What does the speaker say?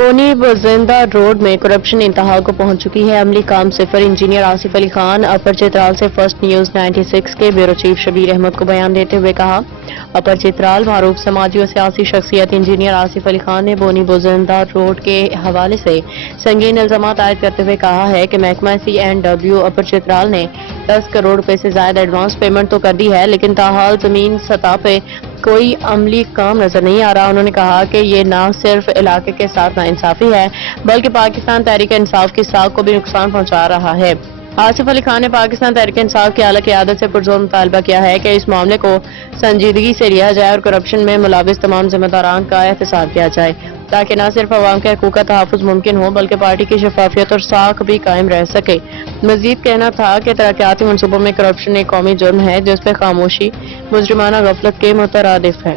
بونی بزندہ road میں corruption انتہا کو پہنچ چکی ہے۔ عملی کام صفر انجینئر آصف علی خان اپر چترال سے فرسٹ نیوز 96 کے بیورو چیف شبیر احمد کو بیان دیتے ہوئے کہا، اپر چترال معروف سماجی و سیاسی شخصیت انجینئر آصف علی خان نے بونی بزندہ روڈ کے حوالے سے سنگین الزامات عائد کرتے ہوئے کہا ہے کہ محکمہ C&W اپر چترال نے 10 کروڑ روپے سے زائد ایڈوانس پیمنٹ تو کر دی ہے، لیکن تاحال زمین سطح پہ کوئی عملی کام نظر نہیں آ رہا۔ انہوں نے کہا کہ یہ نہ صرف علاقے کے ساتھ ناانصافی ہے بلکہ پاکستان تحریک انصاف کی ساکھ کو بھی نقصان پہنچا رہا ہے۔ آصف علی خان نے پاکستان تحریک انصاف کی اعلیٰ قیادت سے پرزور مطالبہ کیا ہے کہ اس معاملے کو سنجیدگی سے لیا جائے اور کرپشن میں ملوث تمام ذمہ داران کا احتساب کیا جائے، تاکہ نہ صرف عوام کے حقوق کا تحفظ ممکن ہو بلکہ پارٹی کی شفافیت اور ساکھ بھی قائم رہ سکے۔ مزید کہنا تھا کہ ترقیاتی منصوبوں میں کرپشن ایک قومی جرم ہے جس پہ خاموشی مجرمانہ غفلت کے مترادف ہے۔